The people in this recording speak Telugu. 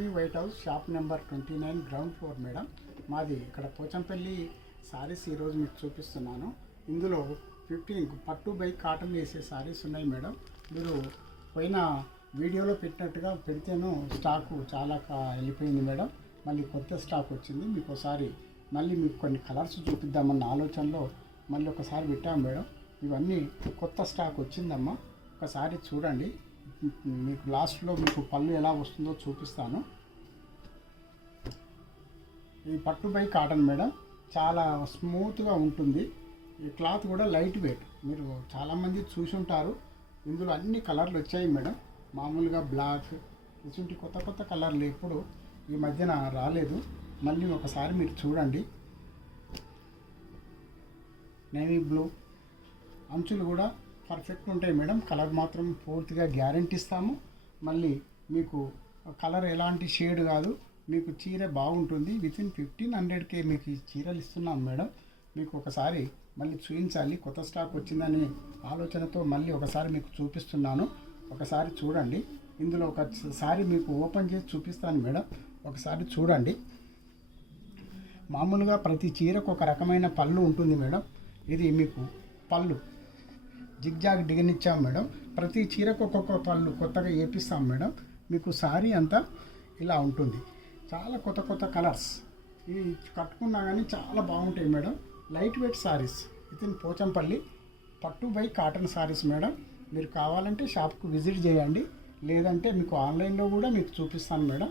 Lakshmi white house shop number 29 ground floor madam. మాది ఇక్కడ పోచంపల్లి సారీస్ ఈరోజు మీకు చూపిస్తున్నాను. ఇందులో 15 పట్టు బై కాటన్ వేసే సారీస్ ఉన్నాయి మేడం. మీరు పోయిన వీడియోలో పెట్టినట్టుగా పెడితేను స్టాకు చాలా వెళ్ళిపోయింది మేడం. మళ్ళీ కొత్త స్టాక్ వచ్చింది. మీకు ఒకసారి మళ్ళీ మీకు కొన్ని కలర్స్ చూపిద్దామన్న ఆలోచనలో మళ్ళీ ఒకసారి పెట్టాము మేడం. ఇవన్నీ కొత్త స్టాక్ వచ్చిందమ్మా, ఒకసారి చూడండి. మీకు లాస్ట్లో మీకు పళ్ళు ఎలా వస్తుందో చూపిస్తాను. ఈ పట్టు బై కాటన్ మేడం, చాలా స్మూత్గా ఉంటుంది. ఈ క్లాత్ కూడా లైట్ వెయిట్. మీరు చాలామంది చూసి ఉంటారు. ఇందులో అన్ని కలర్లు వచ్చాయి మేడం. మామూలుగా బ్లాక్ ఇటువంటి కొత్త కొత్త కలర్లు ఎప్పుడు ఈ మధ్యన రాలేదు. మళ్ళీ ఒకసారి మీరు చూడండి. నేవీ బ్లూ అంచులు కూడా పర్ఫెక్ట్ ఉంటాయి మేడం. కలర్ మాత్రం పూర్తిగా గ్యారెంటీ ఇస్తాము. మళ్ళీ మీకు కలర్ ఎలాంటి షేడ్ కాదు, మీకు చీర బాగుంటుంది. వితిన్ 1500కే మీకు ఈ చీరలు ఇస్తున్నాం మేడం. మీకు ఒకసారి మళ్ళీ చూపించాలి, కొత్త స్టాక్ వచ్చిందని ఆలోచనతో మళ్ళీ ఒకసారి మీకు చూపిస్తున్నాను. ఒకసారి చూడండి. ఇందులో ఒకసారి మీకు ఓపెన్ చేసి చూపిస్తాను మేడం. ఒకసారి చూడండి. మామూలుగా ప్రతి చీరకు ఒక రకమైన పళ్ళు ఉంటుంది మేడం. ఇది మీకు పళ్ళు జిగ్జాగ్ డిజైన్ ఇచ్చాం మేడం. ప్రతి చీరకు ఒక్కొక్క పళ్ళు కొత్తగా వేపిస్తాం మేడం. మీకు సారీ అంతా ఇలా ఉంటుంది. చాలా కొత్త కొత్త కలర్స్ ఇవి కట్టుకున్నా కానీ చాలా బాగుంటాయి madam. Light weight saris within Pochampally పట్టు బై కాటన్ సారీస్ మేడం. మీరు కావాలంటే షాప్కు విజిట్ చేయండి, లేదంటే మీకు ఆన్లైన్లో కూడా మీకు చూపిస్తాను మేడం.